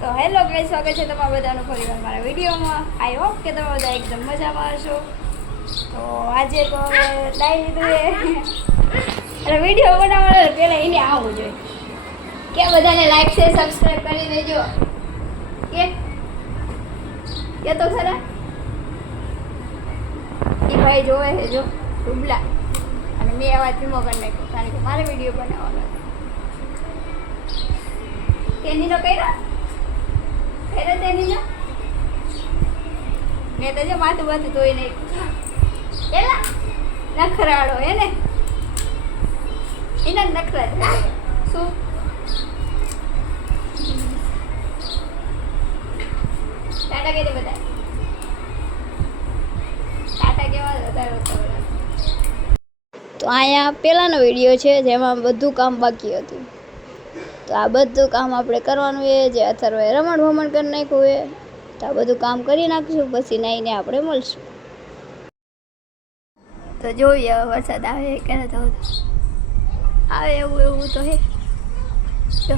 તો hello guys, સ્વાગત છે તમારા બધાનું ફરીવાર મારા વિડીયોમાં. આઈ હોપ કે તમે બધા એકદમ મજામાં હશો. તો આજે તો લાવી લીધું એટલે વિડીયો બનાવવાનો પહેલાં એને આવવું જોઈએ કે બધાને લાઈક છે, સબસ્ક્રાઈબ કરી દેજો. કે તો ખરા એ ભાઈ જોવે છે જો ડુબલા, અને મેં અવાજ ધીમો કરી નાખ્યો કારણ કે મારે વિડીયો બનાવવાનો તેની તો કર્યા તેની મેં તો જો માથું બાથું ધોઈ નાખ્યું. એલા નખરાળો હે ને, એના નખરા શું ટાટા કરી બધા ટાટા કેવા વધારે. તો અહીંયા પહેલાંનો વિડીયો છે જેમાં બધું કામ બાકી હતું. તો આ બધું કામ આપણે કરવાનું છે, જે અથર્વે રમણ ભમણ કરી નાખ્યું હોય તો આ બધું કામ કરી નાખીશું, પછી નાઈને આપણે મળશું. તો જોઈએ વરસાદ આવે કે નથી આવતો. આવે એવું તો હે. જો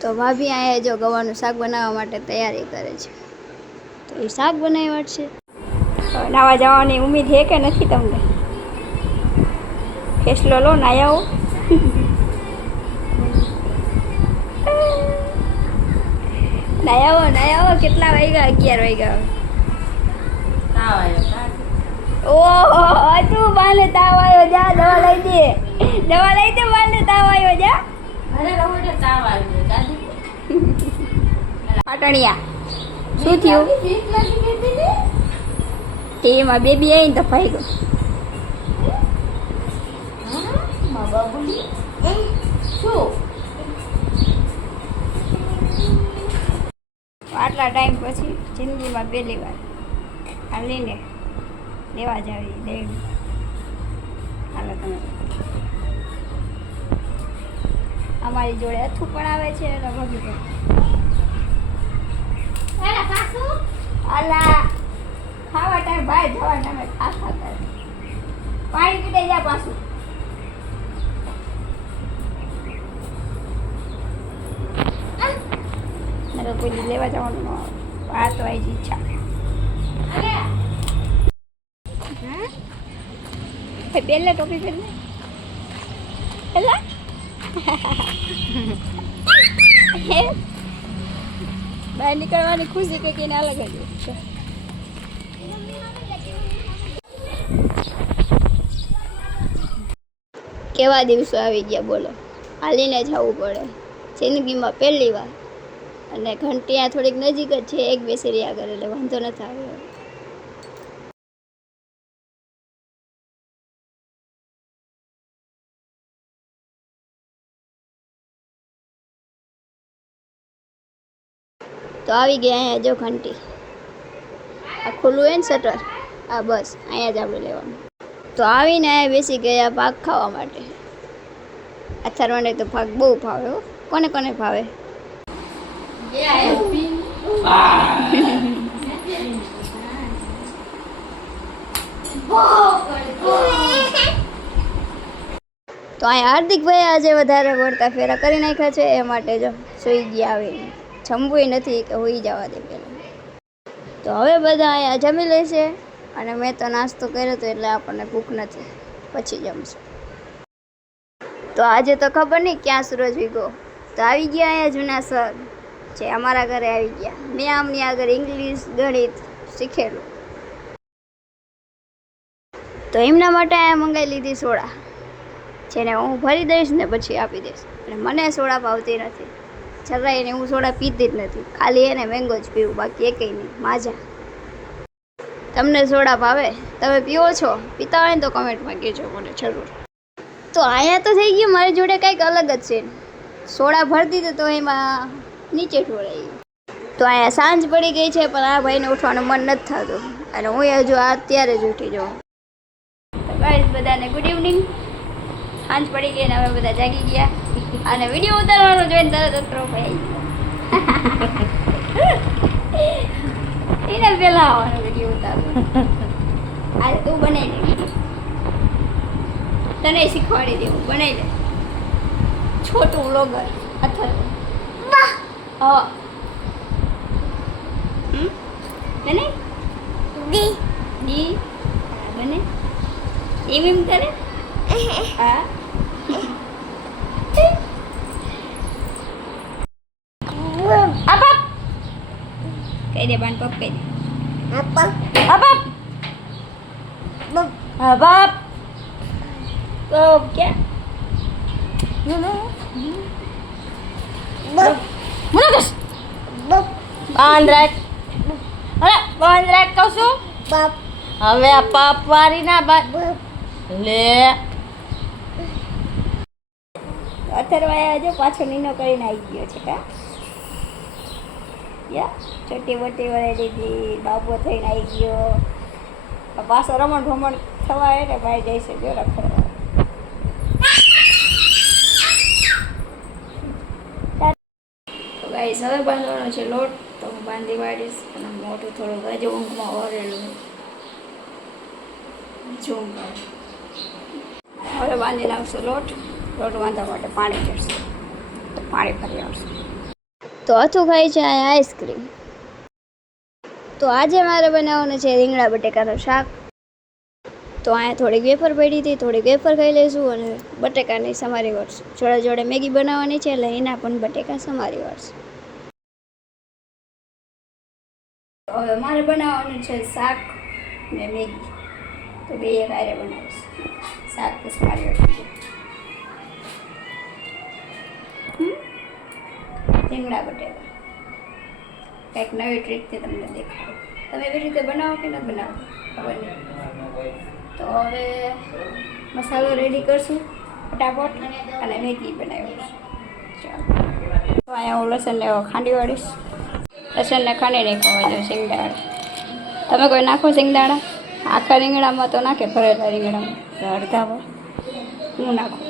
તો ભાભી અહીંયા જો ગવાનું શાક બનાવવા માટે તૈયારી કરે છે. તો એ શાક બનાવી છે. નાવા જવાની ઉમ્મીદ છે કે નથી તમને? ફેસલો લો નાયા હો. નાયા હો. કેટલા વાગ્યા? 11 વાગ્યા. ઓહો તું બાને તાવ આવ્યો, જા દવા લઈ દે. બાને તાવ આવ્યો, જા. પાટણિયા શું થયું? એમાં બેબી આવી ને તો ભાઈ ગયો. આટલા ટાઈમ પછી જિંદગીમાં પહેલી વાર હાલીને લેવા જ આવી દેવી. હાલો તમે. અમારી જોડે અથું પણ આવે છે અને ભગી પણ. અલા ખાવા ટાઈમ ભાઈ જવા ટાઈમે ખાતા કરે. પાણી પીને જા પાછું. મેં કોઈ લેવા જવાનું ન આવે. આ તો આવી જ ઈચ્છા. પહેલા ટોપી પહેરને પહેલા બહાર નીકળવાની ખુશી કંઈક એને અલગ જ છે. કેવા દિવસો આવી ગયા બોલો. હાલીને જવું પડે જિંદગીમાં પહેલી વાર. અને ઘંટિયા થોડીક નજીક જ છે, એક બેસી રહ્યા કરે એટલે વાંધો નથી આવ્યો. તો આવી ગયા અહીંયા જો ઘંટી. આ ખુલ્લું હોય ને શટર, આ બસ અહીંયા જ આપણે લેવાનું. તો આવીને અહીંયા બેસી ગયા પાક ખાવા માટે. અથર્વને તો પાક બહુ ભાવે હો. કોને કોને ભાવે? તો અહીંયા હાર્દિકભાઈ આજે વધારે વળતા ફેરા કરી નાખ્યા છે, એ માટે જો સુઈ ગયા આવીને. જમવું નથી કે હોઈ જવા દે પહેલાં. તો હવે બધા અહીંયા જમી લેશે, અને મેં તો નાસ્તો કર્યો હતો એટલે આપણને ભૂખ નથી, પછી જમશું. તો આજે તો ખબર નહીં ક્યાં સૂરજ વીગો. તો આવી ગયા અહીંયા જૂના સર જે અમારા ઘરે આવી ગયા. મેં આમની આગળ ઇંગ્લિશ ગણિત શીખેલું, તો એમના માટે અહીંયા મંગાવી લીધી સોડા, જેને હું ભરી દઈશ ને પછી આપી દઈશ. અને મને સોડા ભાવતી નથી જરાય, એને હું સોડા પીતી જ નથી. ખાલી એને મેંગો જ પીવું, બાકી એકેય નહીં. માજા. તમને સોડા ભાવે? તમે પીવો છો? પીતા હોય ને તો કમેન્ટમાં કહેજો મને જરૂર. તો અહીંયા તો થઈ ગયું મારી જોડે કંઈક અલગ જ છે. સોડા ભરી દીધું તો એમાં નીચે ઢોળાઈ. તો અહીંયા સાંજ પડી ગઈ છે, પણ આ ભાઈને ઉઠવાનું મન નથી થતું, અને હું હજુ અત્યારે જ ઉઠી જાઉં. તો ગાઈસ બધાને ગુડ ઇવનિંગ. સાંજ પડી ગઈ ને હવે બધા જાગી ગયા, અને વિડીયો ઉતારવાનો જોઈને તરત ઉતરો ભાઈ. એને પેલા આવવાનો વિડીયો ઉતારવાનો. આજે તું બનાવી તને શીખવાડી દેવું બનાવી લે છોટું વ્લોગર અથર્વ હા બને ડી બને એમ કરે હા કહી દે બાન પપ કહી દે બાપ તો क्या બાંધ રાખ અરે બાંધ રાખ કહું છું હવે આ પાપ વારી ના બાદ લે અથર્વાયા જો પાછો નીનો કરીને આવી ગયો છે કા યા ચોટી વટી વળે દીધી બાબો થઈને આવી ગયો પાછો રમણ ભમણ થવા એટલે ભાઈ જાય છે જો રખડવા તો ગાઈસ હવે બાંધવાનો છે લોટ તો હું બાંધી વાળીશ અને મોટું થોડું હજુ ઊંઘમાં ઓરેલું ઝૂમ હવે બાંધી નાખશું લોટ બાંધવા માટે પાણી ચડશે તો પાણી ભરી આવશે તો અથું ખાઈ છે અહીંયા આઈસ્ક્રીમ તો આજે મારે બનાવવાનું છે રીંગણા બટેકાનું શાક તો અહીંયા થોડીક વેફર પડી હતી થોડીક વેફર ખાઈ લઈશું અને બટેકાની સમારી વાળશું જોડે જોડે મેગી બનાવવાની છે એટલે એના પણ બટેકા સમારી વાળશું હવે મારે બનાવવાનું છે શાક ને મેગી તો બે એક આરે બનાવીશ શાક તો સમારી વાળશું રીંગણા બટેકા કંઈક નવી ટ્રીકથી તમને દેખાડું તમે એવી રીતે બનાવો કે ન બનાવો ખબર નહીં તો હવે મસાલો રેડી કરશું ફટાફટ અને મેગી બનાવીશ ચાલો તો અહીંયા હું લસણને ખાંડી વાળીશ લસણને ખાંડી નહીં ખાવા જો શિંગદાણા તમે કોઈ નાખો શિંગદાણા આખા રીંગણામાં તો નાખે ભરેલા રીંગણામાં અડધા પર હું નાખું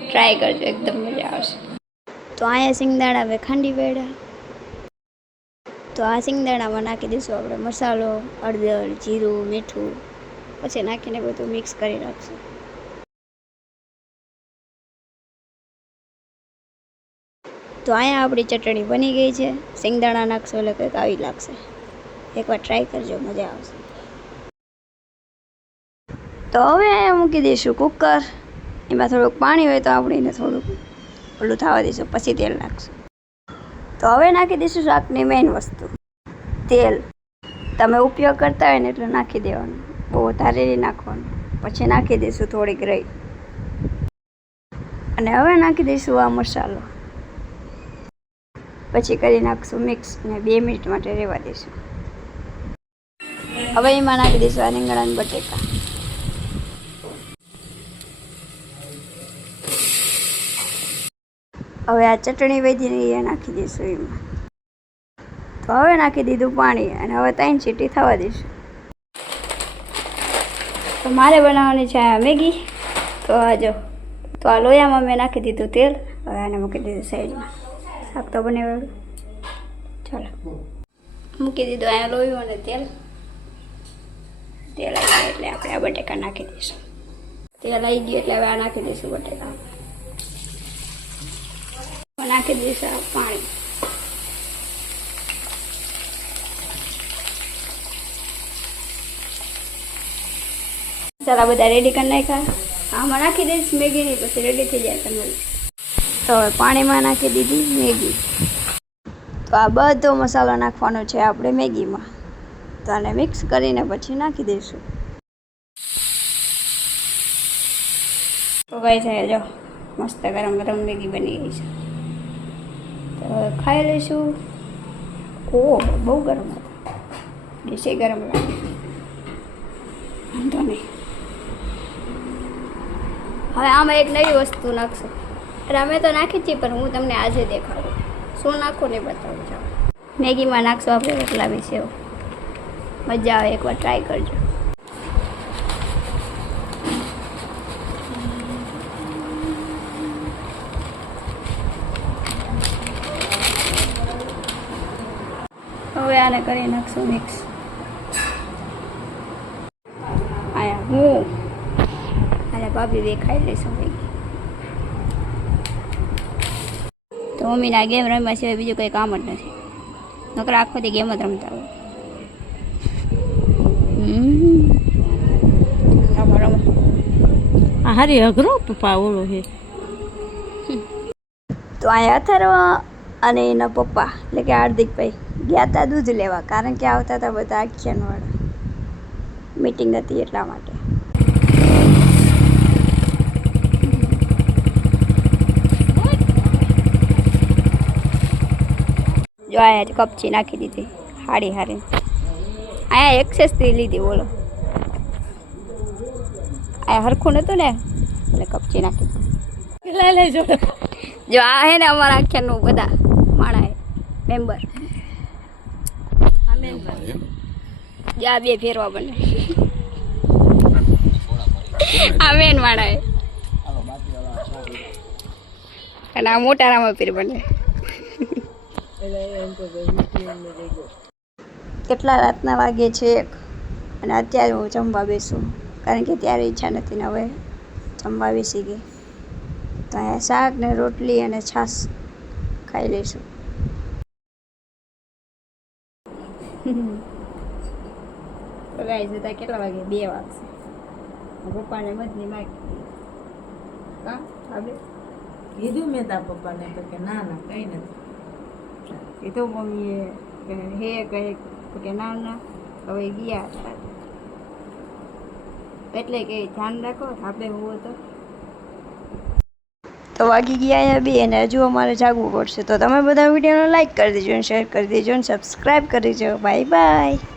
ટ્રાય કરજો એકદમ મજા આવશે તો અહીંયા શિંગદાણા હવે ખાંડી વેડા તો આ શિંગદાણામાં નાખી દઈશું આપણે મસાલો હળદર જીરું મીઠું પછી નાખીને બધું મિક્સ કરી નાખશું તો અહીંયા આપણી ચટણી બની ગઈ છે શિંગદાણા નાખશો એટલે કંઈક આવી લાગશે એકવાર ટ્રાય કરજો મજા આવશે તો હવે અહીંયા મૂકી દઈશું કુકર એમાં થોડુંક પાણી હોય તો આપણે એને થોડુંક ઓલું થવા દઈશું પછી તેલ નાખશું તો હવે નાખી દઈશું શાકની મેઇન વસ્તુ તેલ તમે ઉપયોગ કરતા હોય ને એટલે નાખી દેવાનું બહુ વધારે નહીં નાખવાનું પછી નાખી દઈશું થોડીક રહી અને હવે નાખી દઈશું આ મસાલો પછી કરી નાખશું મિક્સ અને 2 મિનિટ માટે રહેવા દઈશું હવે એમાં નાખી દઈશું આ રીંગણાના બટેકા હવે આ ચટણી વેધીને એ નાખી દઈશું એમાં તો હવે નાખી દીધું પાણી અને હવે 3 સીટી થવા દઈશું તો મારે બનાવવાની છે આ મેગી તો આ જો તો આ લોયામાં મેં નાખી દીધું તેલ હવે આને મૂકી દીધું સાઈડમાં શાક તો બનાવ્યું ચાલો મૂકી દીધું અહીંયા લોયું અને તેલ આવી ગયું એટલે આપણે આ બટેકા નાખી દઈશું તેલ આવી ગયું એટલે હવે આ નાખી દઈશું બટેકા નાખી દઈશું પાણી મસાલા બધા રેડી કરી નાખ્યા આમાં નાખી દઈશ મેગીની પછી રેડી થઈ જાય તમને તો હવે પાણીમાં નાખી દીધી મેગી તો આ બધો મસાલો નાખવાનો છે આપણે મેગીમાં તો આને મિક્સ કરીને પછી નાખી દઈશું તો કઈ છે જો મસ્ત ગરમ ગરમ મેગી બની ગઈ છે તો ખાઈ લઈશું ઓહ બહુ ગરમ હતો બેસી ગરમ લાગે વાંધો નહીં હવે આમાં એક નવી વસ્તુ નાખશું અરે અમે તો નાખી છીએ પણ હું તમને આજે દેખાડું શું નાખું ને બતાવું ચાલો મેગીમાં નાખશું આપણે રોટલા બી સેવ મજા આવે એકવાર ટ્રાય કરજો હવે આને કરી નાખશું મિક્સ આયા હું અને ભાભી બે ખાઈ લઈશું તો મમ્મીને આ ગેમ રમવા સિવાય બીજું કંઈ કામ જ નથી નકર આખો દી ગેમ જ રમતા હોય રમો રમો હારી અઘરો પપ્પા ઓળો છે તો અહીંયા અથર્વા અને એના પપ્પા એટલે કે હાર્દિકભાઈ ગયા હતા દૂધ લેવા કારણ કે આવતા હતા બધા આખ્યાનવાળા મીટિંગ હતી એટલા માટે જો આયા કપચી નાખી દીધી હાડી હારી આયા એક્સેસથી લીધી બોલો આ હરખું નહોતું ને એટલે કપચી નાખી દીધી જો આ હે ને અમારા આખ્યાનનું બધા માણા મેમ્બર આ બે ફેરવા બને આ મેન માણા અને આ મોટા રામાપીર બને કેટલા રાતના વાગે છે અને અત્યારે હું જમવા બેસું કારણ કે ત્યારે ઈચ્છા નથી ને હવે જમવા બેસી ગઈ તો અહીંયા શાક ને રોટલી અને છાશ ખાઈ લઈશું તો ગાઈસ જતા કેટલા વાગે 2 વાગશે પપ્પાને મધની માગી હા હવે કીધું મેં તા પપ્પાને તો કે ના ના કઈ નથી એ તો મમ્મીએ હે કહે કે ના ના હવે ગયા હતા એટલે કે ધ્યાન રાખો આપણે હોવો તો વાગી ગયા અહીંયા બી અને હજુ અમારે જાગવું પડશે તો તમે બધા વિડીયોને લાઈક કરી દેજો અને શેર કરી દેજો અને સબસ્ક્રાઈબ કરી દેજો બાય બાય